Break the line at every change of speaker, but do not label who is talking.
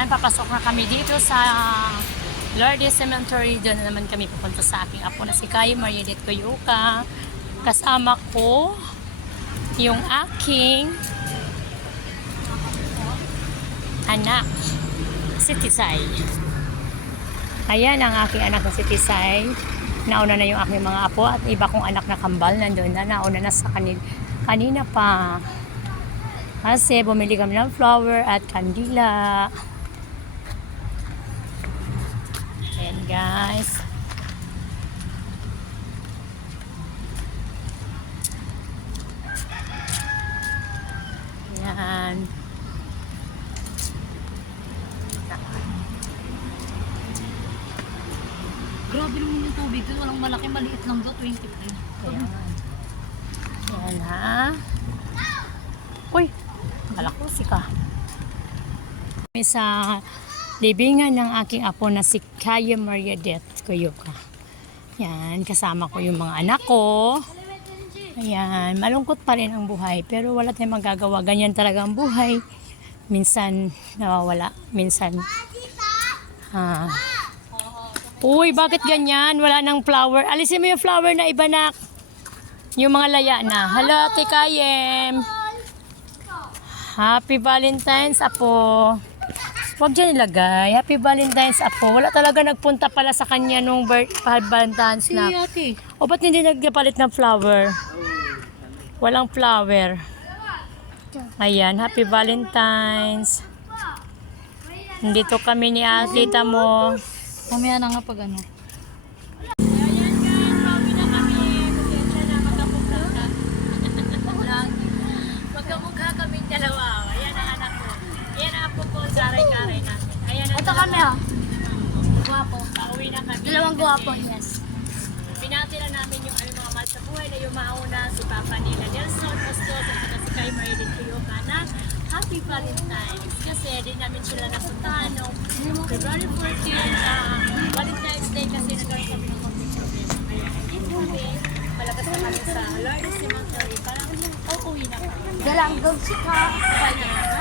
Ayan, papasok na kami dito sa Lourdes Cemetery. Doon na naman kami pupunta sa aking apo na si Kay Mariadet Coyoca. Kasama ko yung aking anak, si Tisay. Ayan ang aking anak na si Tisay. Nauna na yung aking mga apo at iba kong anak na kambal nandun na. Nauna na sa kanil kanina pa. Kasi bumili kami ng flower at kandila. Ayan guys. Ayan.
Grabe naman yung tubig doon. Walang malaki, maliit lang doon. 23.
Ayan. Ayan ha. Uy, kala ko si ka. Kami sa libingan ng aking apo na si Kaya Maria Det Coyoca. Yan, kasama ko yung mga anak ko. Ayan, malungkot pa rin ang buhay pero wala tayong magagawa. Ganyan talaga ang buhay. Minsan nawawala, minsan ah. Uy, bakit ganyan? Wala nang flower. Alisin mo yung flower na iba na. Yung mga laya na. Hello, Ate Kayem. Happy Valentine's, Apo. Huwag dyan ilagay. Happy Valentine's, Apo. Wala talaga nagpunta pala sa kanya nung birth, Valentine's
Si
na.
ate.
O ba't hindi nagpalit ng flower? Walang flower. Ayan, Happy Valentine's. Nandito kami ni ate, mo.
Mamaya na nga pag ano. Dalawang guwapo, yes.
Binati na namin yung ano, mga mahal sa buhay na yung mauna, si Papa nila Nelson Bastos at saka si Kay Marilyn Cuyoca na Happy Valentine's. Kasi di namin sila nasuntahan noong February 14, uh, Valentine's Day kasi nagkaroon kami ng konting problema. Kaya anyway, palabas na kami sa Lourdes Cemetery para uuwi na kami.
Dalang gawsi ka.
Bye!